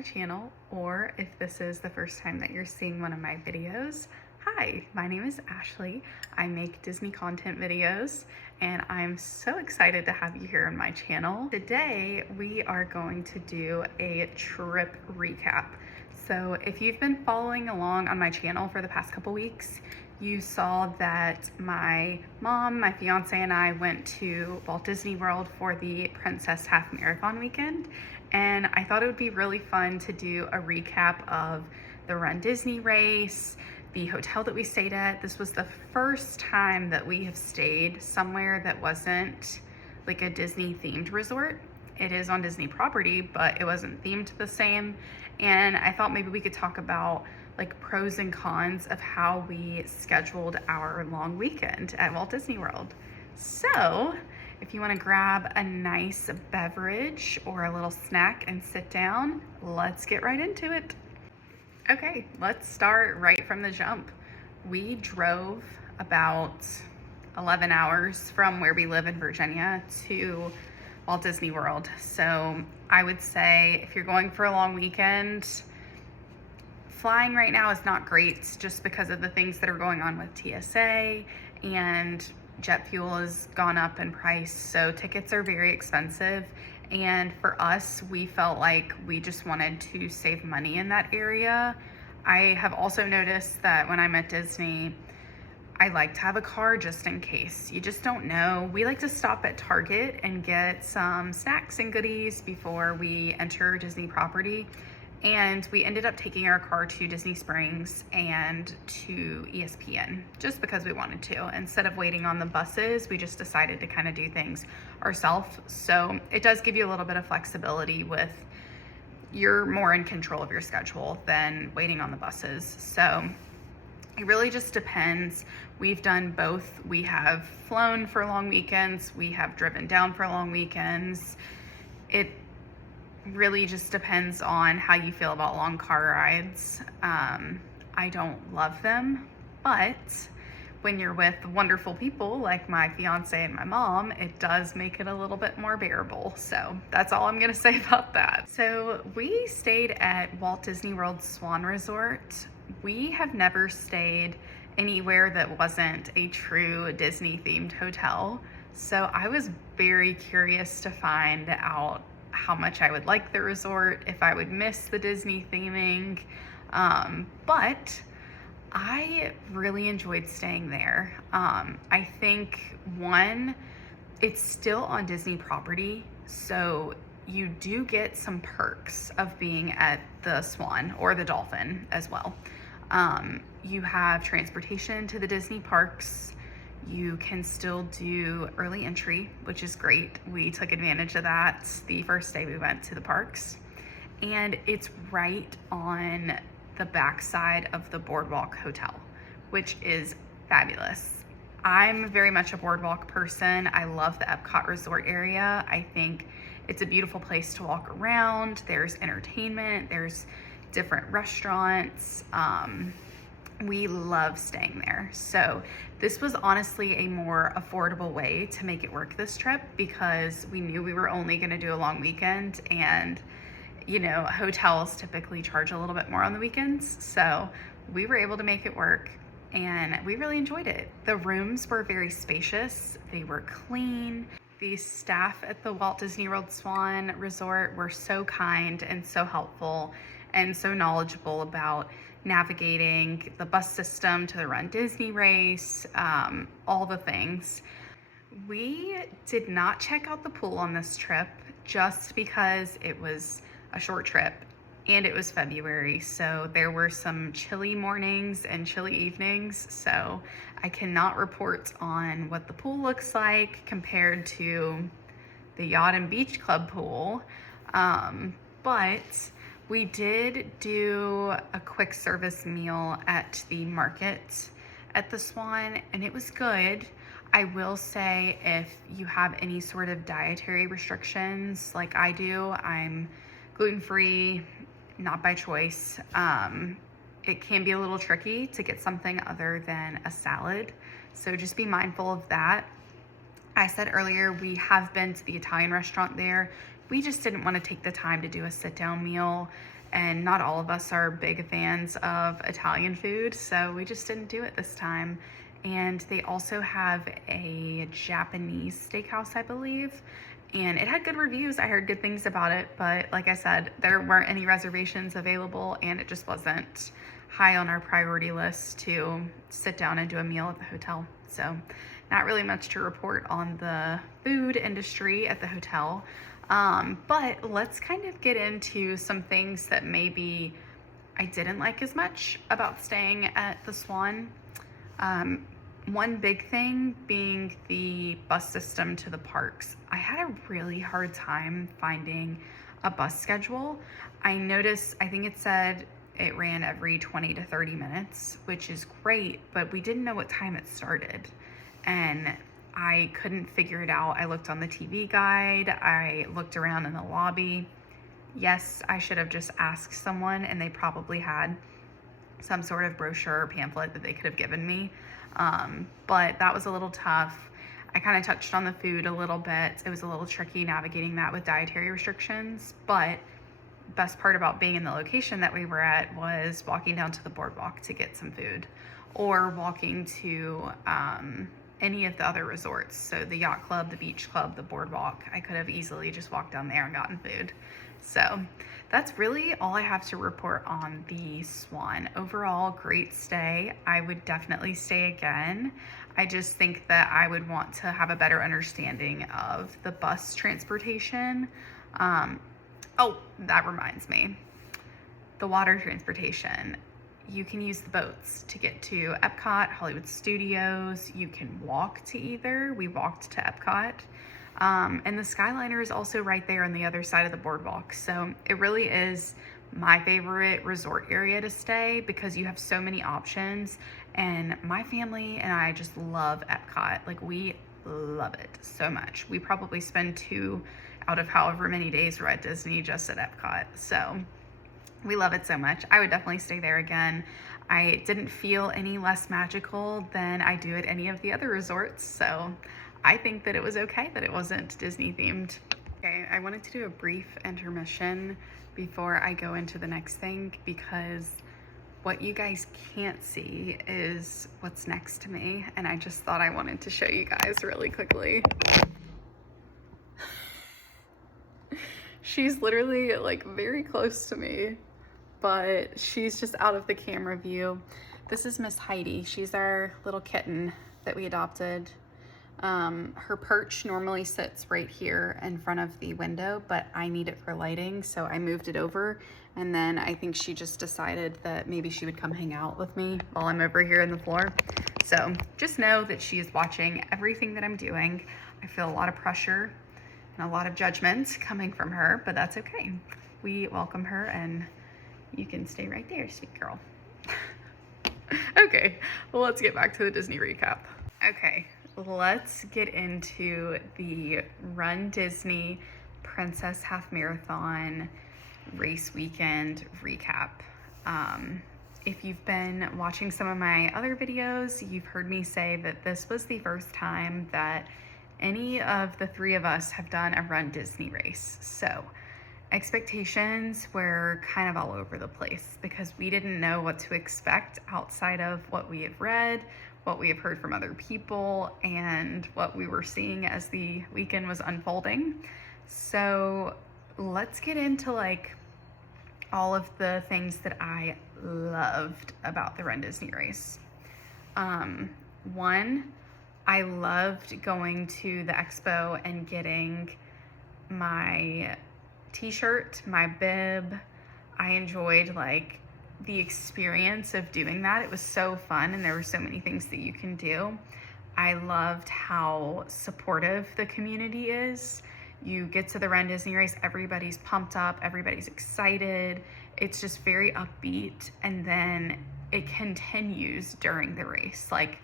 my channel, or if this is the first time that you're seeing one of my videos, hi, my name is Ashley. I make Disney content videos and I'm so excited to have you here on my channel. Today we are going to do a trip recap. So if you've been following along on my channel for the past couple weeks, you saw that my mom, my fiance, and I went to Walt Disney World for the Princess Half Marathon weekend. And I thought it would be really fun to do a recap of the Run Disney race, the hotel that we stayed at. This was the first time that we have stayed somewhere that wasn't like a Disney themed resort. It is on Disney property, but it wasn't themed the same. And I thought maybe we could talk about like pros and cons of how we scheduled our long weekend at Walt Disney World. So if you want to grab a nice beverage or a little snack and sit down, let's get right into it. Okay, let's start right from the jump. We drove about 11 hours from where we live in Virginia to Walt Disney World. So I would say if you're going for a long weekend, flying right now is not great just because of the things that are going on with TSA, and jet fuel has gone up in price, so tickets are very expensive. And for us, we felt like we just wanted to save money in that area. I have also noticed that when I'm at Disney, I like to have a car just in case. You just don't know. We like to stop at Target and get some snacks and goodies before we enter Disney property. And we ended up taking our car to Disney Springs and to ESPN just because we wanted to. Instead of waiting on the buses, we just decided to kind of do things ourselves. So it does give you a little bit of flexibility with, you're more in control of your schedule than waiting on the buses. So it really just depends. We've done both. We have flown for long weekends. We have driven down for long weekends. It really just depends on how you feel about long car rides. I don't love them, but when you're with wonderful people like my fiance and my mom, it does make it a little bit more bearable. So that's all I'm gonna say about that. So we stayed at Walt Disney World Swan Resort. We have never stayed anywhere that wasn't a true Disney themed hotel. So I was very curious to find out how much I would like the resort, if I would miss the Disney theming. But I really enjoyed staying there. I think one, it's still on Disney property, so you do get some perks of being at the Swan or the Dolphin as well. You have transportation to the Disney parks. You can still do early entry, which is great. We took advantage of that the first day we went to the parks. And it's right on the backside of the Boardwalk Hotel, which is fabulous. I'm very much a Boardwalk person. I love the Epcot Resort area. I think it's a beautiful place to walk around. There's entertainment, there's different restaurants. We love staying there. So this was honestly a more affordable way to make it work this trip, because we knew we were only going to do a long weekend, and you know, hotels typically charge a little bit more on the weekends. So we were able to make it work and we really enjoyed it. The rooms were very spacious. They were clean. The staff at the Walt Disney World Swan Resort were so kind and so helpful and so knowledgeable about navigating the bus system to the Run Disney race, all the things. We did not check out the pool on this trip just because it was a short trip and it was February, so there were some chilly mornings and chilly evenings, so I cannot report on what the pool looks like compared to the Yacht and Beach Club pool, but we did do a quick service meal at the market at the Swan, and it was good. I will say, if you have any sort of dietary restrictions like I do, I'm gluten-free, not by choice. It can be a little tricky to get something other than a salad, so just be mindful of that. I said earlier, we have been to the Italian restaurant there. We just didn't want to take the time to do a sit-down meal and not all of us are big fans of Italian food, so we just didn't do it this time. And they also have a Japanese steakhouse, I believe, and it had good reviews. I heard good things about it, but like I said, there weren't any reservations available, and it just wasn't high on our priority list to sit down and do a meal at the hotel. So not really much to report on the food industry at the hotel. But let's kind of get into some things that maybe I didn't like as much about staying at the Swan. One big thing being the bus system to the parks. I had a really hard time finding a bus schedule. I noticed, I think it said it ran every 20 to 30 minutes, which is great, but we didn't know what time it started. And I couldn't figure it out. I looked on the TV guide, I looked around in the lobby. Yes, I should have just asked someone, and they probably had some sort of brochure or pamphlet that they could have given me. But that was a little tough. I kind of touched on the food a little bit. It was a little tricky navigating that with dietary restrictions, but best part about being in the location that we were at was walking down to the boardwalk to get some food, or walking to any of the other resorts. So the yacht club, the beach club, the boardwalk, I could have easily just walked down there and gotten food. So that's really all I have to report on the Swan. Overall, great stay. I would definitely stay again. I just think that I would want to have a better understanding of the bus transportation. Oh, that reminds me. The water transportation. You can use the boats to get to Epcot, Hollywood Studios. You can walk to either. We walked to Epcot. And the Skyliner is also right there on the other side of the boardwalk. So it really is my favorite resort area to stay because you have so many options. And my family and I just love Epcot. Like, we love it so much. We probably spend 2 out of however many days we're at Disney just at Epcot. So we love it so much. I would definitely stay there again. I didn't feel any less magical than I do at any of the other resorts. So I think that it was okay that it wasn't Disney themed. Okay, I wanted to do a brief intermission before I go into the next thing, because what you guys can't see is what's next to me, and I just thought I wanted to show you guys really quickly. She's literally like very close to me, but she's just out of the camera view. This is Miss Heidi. She's our little kitten that we adopted. Her perch normally sits right here in front of the window, but I need it for lighting, so I moved it over. And then I think she just decided that maybe she would come hang out with me while I'm over here in the floor. So just know that she is watching everything that I'm doing. I feel a lot of pressure and a lot of judgment coming from her, but that's okay. We welcome her, and you can stay right there, sweet girl. Okay, well, let's get back to the Disney recap. Okay, let's get into the Run Disney Princess Half Marathon race weekend recap. If you've been watching some of my other videos, you've heard me say that this was the first time that any of the 3 of us have done a Run Disney race. So expectations were kind of all over the place because we didn't know what to expect outside of what we have read, what we have heard from other people, and what we were seeing as the weekend was unfolding. So let's get into like all of the things that I loved about the Run Disney race. One, I loved going to the expo and getting my t-shirt, my bib. I enjoyed like the experience of doing that. It was so fun, and there were so many things that you can do. I loved how supportive the community is. You get to the Run Disney race, everybody's pumped up, everybody's excited. It's just very upbeat, and then it continues during the race. Like,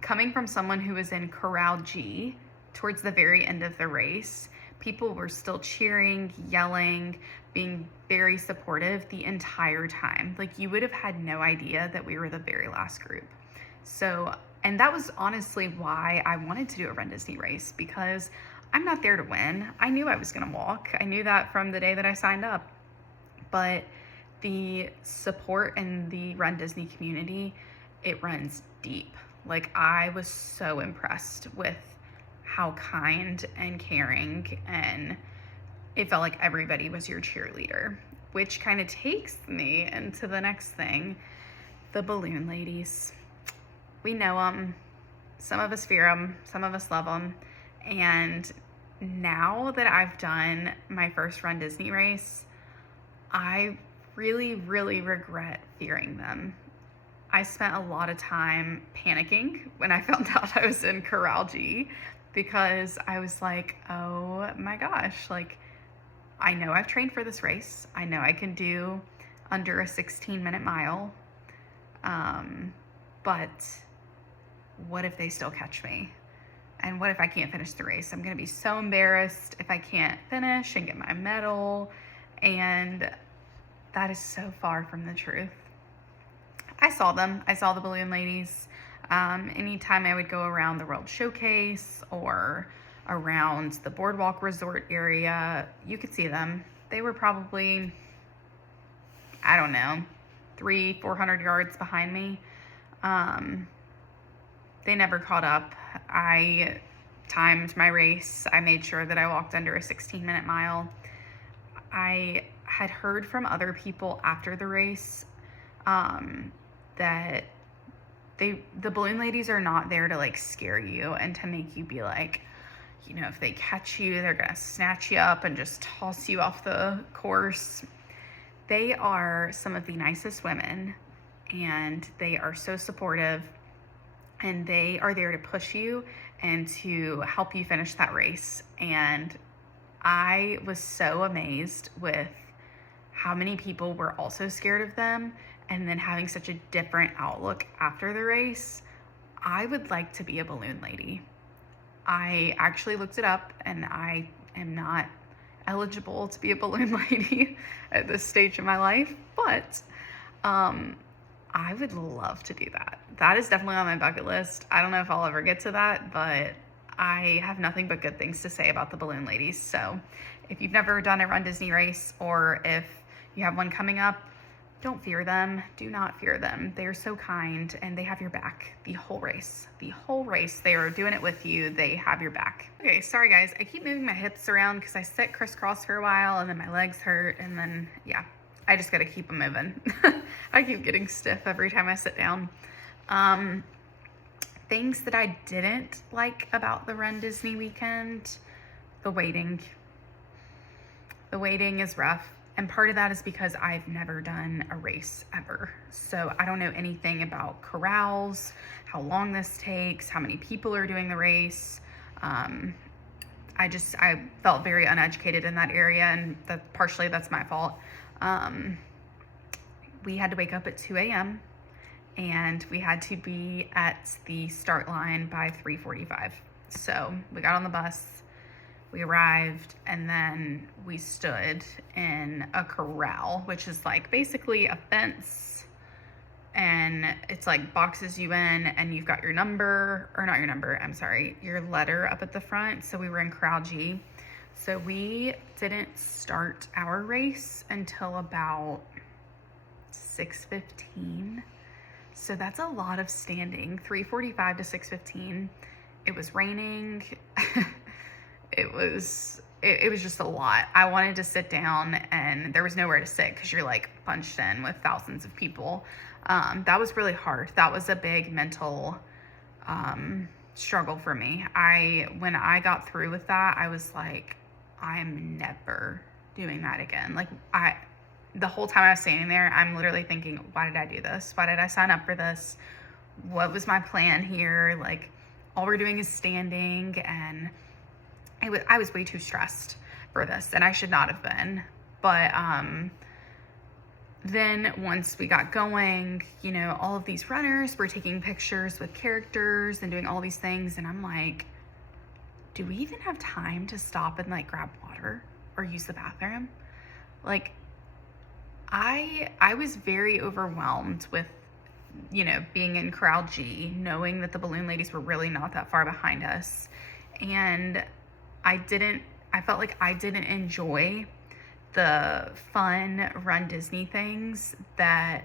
coming from someone who was in Corral G towards the very end of the race, people were still cheering, yelling, being very supportive the entire time. Like, you would have had no idea that we were the very last group. So, and that was honestly why I wanted to do a Run Disney race, because I'm not there to win. I knew I was gonna walk. I knew that from the day that I signed up. but the support in the Run Disney community, it runs deep. Like, I was so impressed with how kind and caring, and it felt like everybody was your cheerleader, which kind of takes me into the next thing, the balloon ladies. We know them. Some of us fear them, some of us love them. And now that I've done my first Run Disney race, I really, really regret fearing them. I spent a lot of time panicking when I found out I was in Corral G, because I was like, oh my gosh, like, I know I've trained for this race. I know I can do under a 16-minute mile. But what if they still catch me? And what if I can't finish the race? I'm gonna be so embarrassed if I can't finish and get my medal. And that is so far from the truth. I saw them. I saw the balloon ladies. Anytime I would go around the World Showcase or around the Boardwalk Resort area, you could see them. They were probably, I don't know, 300-400 yards behind me. They never caught up. I timed my race. I made sure that I walked under a 16-minute mile. I had heard from other people after the race that the balloon ladies are not there to like scare you and to make you be like, you know, if they catch you, they're gonna snatch you up and just toss you off the course. They are some of the nicest women, and they are so supportive, and they are there to push you and to help you finish that race. And I was so amazed with how many people were also scared of them, and then having such a different outlook after the race. I would like to be a balloon lady. I actually looked it up, and I am not eligible to be a balloon lady at this stage of my life, but I would love to do that. That is definitely on my bucket list. I don't know if I'll ever get to that, but I have nothing but good things to say about the balloon ladies. So if you've never done a Run Disney race, or if you have one coming up, don't fear them. Do not fear them. They are so kind, and they have your back the whole race. The whole race, they are doing it with you. They have your back. Okay, sorry guys. I keep moving my hips around because I sit crisscross for a while, and then my legs hurt, and then, yeah, I just got to keep them moving. I keep getting stiff every time I sit down. Things that I didn't like about the Run Disney weekend: the waiting. The waiting is rough. And part of that is because I've never done a race ever. So I don't know anything about corrals, how long this takes, how many people are doing the race. I felt very uneducated in that area, and that's my fault. We had to wake up at 2 a.m. and we had to be at the start line by 3:45. So we got on the bus. We arrived, and then we stood in a corral, which is like basically a fence, and it's like boxes you in, and you've got your number, or not your number, I'm sorry, your letter up at the front. So we were in Corral G. So we didn't start our race until about 6:15. So that's a lot of standing, 3:45 to 6:15. It was raining. It was just a lot. I wanted to sit down, and there was nowhere to sit because you're like bunched in with thousands of people. That was really hard. That was a big mental struggle for me. When I got through with that, I was like, I'm never doing that again. Like, the whole time I was standing there, I'm literally thinking, why did I do this? Why did I sign up for this? What was my plan here? Like, all we're doing is standing, and I was way too stressed for this, and I should not have been. But then once we got going, you know, all of these runners were taking pictures with characters and doing all these things, and I'm like, do we even have time to stop and like grab water or use the bathroom? Like, I was very overwhelmed with, you know, being in Corral G, knowing that the balloon ladies were really not that far behind us. And I felt like I didn't enjoy the fun Run Disney things that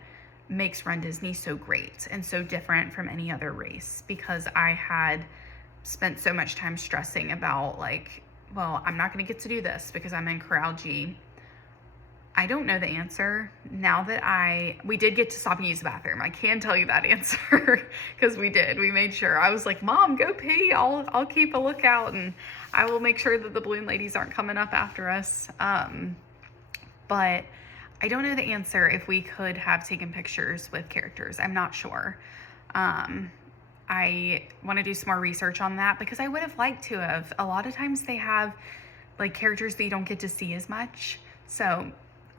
makes Run Disney so great and so different from any other race, because I had spent so much time stressing about like, well, I'm not going to get to do this because I'm in Corral G. I don't know the answer. Now that we did get to stop and use the bathroom, I can tell you that answer because we did. We made sure. I was like, Mom, go pee. I'll keep a lookout, and I will make sure that the balloon ladies aren't coming up after us. But I don't know the answer if we could have taken pictures with characters. I'm not sure. I want to do some more research on that because I would have liked to have. A lot of times they have like characters that you don't get to see as much. So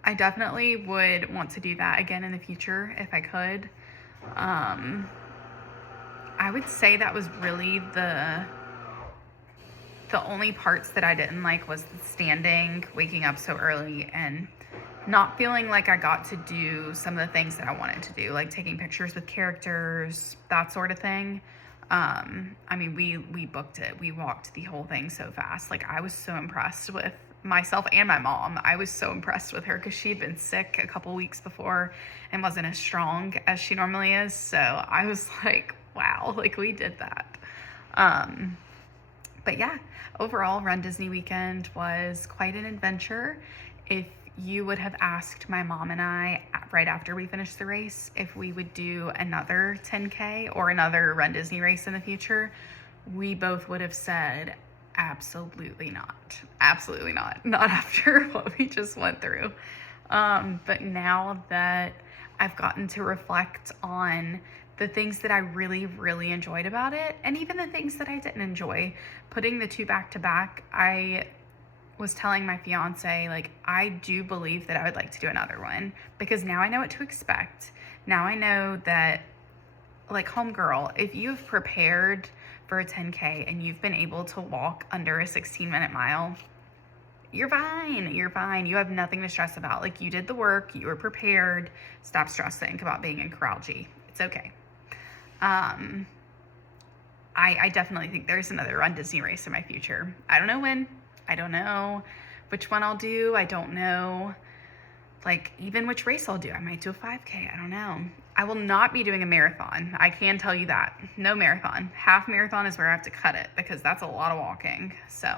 I definitely would want to do that again in the future if I could. I would say that was really the only parts that I didn't like was the standing, waking up so early, and not feeling like I got to do some of the things that I wanted to do, like taking pictures with characters, that sort of thing. I mean, we booked it. We walked the whole thing so fast. Like, I was so impressed with myself and my mom. I was so impressed with her because she'd been sick a couple weeks before and wasn't as strong as she normally is. So I was like, wow, like we did that. But yeah, overall, Run Disney weekend was quite an adventure. If you would have asked my mom and I right after we finished the race if we would do another 10K or another Run Disney race in the future, we both would have said, absolutely not. Absolutely not. Not after what we just went through. But now that I've gotten to reflect on the things that I really, really enjoyed about it, and even the things that I didn't enjoy, putting the two back to back, I was telling my fiance, like, I do believe that I would like to do another one because now I know what to expect. Now I know that, like, homegirl, if you've prepared for a 10K and you've been able to walk under a 16-minute mile, you're fine. You're fine. You have nothing to stress about. Like, you did the work, you were prepared. Stop stressing about being in Corral G. It's okay. I definitely think there's another Run Disney race in my future. I don't know when. I don't know which one I'll do. I don't know, like, even which race I'll do. I might do a 5K. I don't know. I will not be doing a marathon. I can tell you that. No marathon. Half marathon is where I have to cut it because that's a lot of walking. So,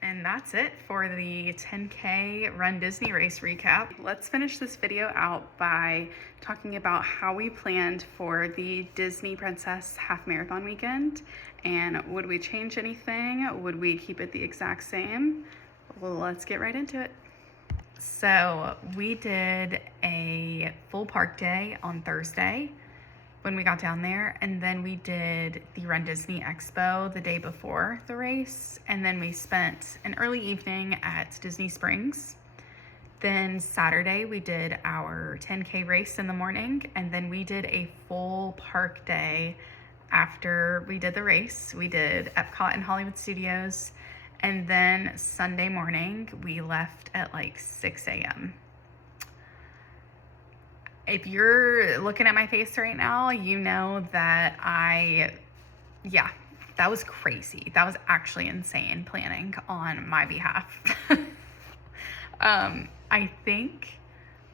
and that's it for the 10K Run Disney race recap. Let's finish this video out by talking about how we planned for the Disney Princess Half Marathon weekend. And would we change anything? Would we keep it the exact same? Well, let's get right into it. So we did a full park day on Thursday when we got down there, and then we did the Run Disney Expo the day before the race, and then we spent an early evening at Disney Springs. Then Saturday we did our 10K race in the morning, and then we did a full park day after we did the race. We did Epcot and Hollywood Studios, and then Sunday morning we left at like 6 a.m. If you're looking at my face right now, you know that that was crazy. That was actually insane planning on my behalf. I think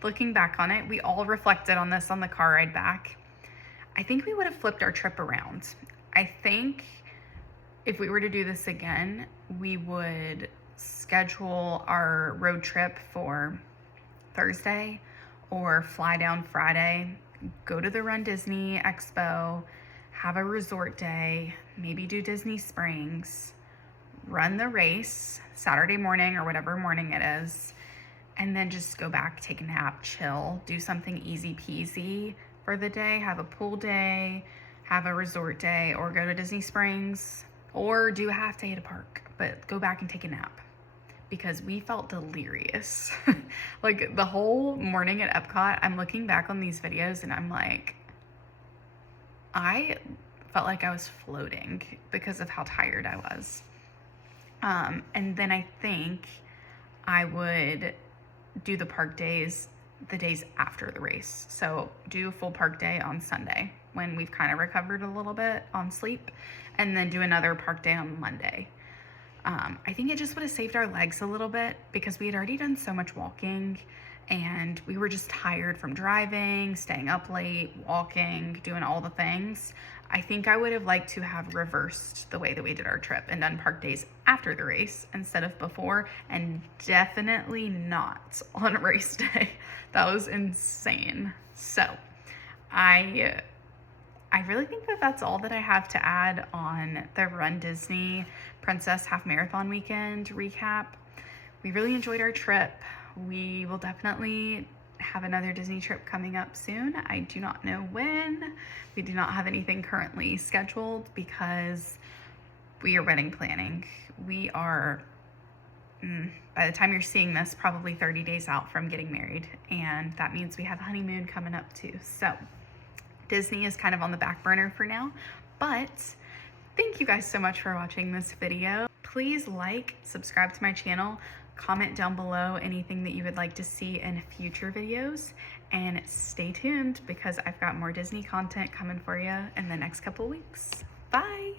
looking back on it, we all reflected on this on the car ride back. I think we would have flipped our trip around. I think if we were to do this again, we would schedule our road trip for Thursday or fly down Friday, go to the Run Disney Expo, have a resort day, maybe do Disney Springs, run the race Saturday morning or whatever morning it is, and then just go back, take a nap, chill, do something easy peasy for the day, have a pool day, have a resort day, or go to Disney Springs, or do a half day at a park, but go back and take a nap. Because we felt delirious. Like the whole morning at Epcot, I'm looking back on these videos and I'm like, I felt like I was floating because of how tired I was. And then I think I would do the park days the days after the race. So do a full park day on Sunday when we've kind of recovered a little bit on sleep, and then do another park day on Monday. I think it just would have saved our legs a little bit because we had already done so much walking and we were just tired from driving, staying up late, walking, doing all the things. I think I would have liked to have reversed the way that we did our trip and done park days after the race instead of before, and definitely not on race day. That was insane. So I really think that that's all that I have to add on the Run Disney Princess Half Marathon Weekend recap. We really enjoyed our trip. We will definitely have another Disney trip coming up soon. I do not know when. We do not have anything currently scheduled because we are wedding planning. We are, by the time you're seeing this, probably 30 days out from getting married. And that means we have a honeymoon coming up too. So Disney is kind of on the back burner for now, but thank you guys so much for watching this video. Please like, subscribe to my channel, comment down below anything that you would like to see in future videos, and stay tuned because I've got more Disney content coming for you in the next couple weeks. Bye!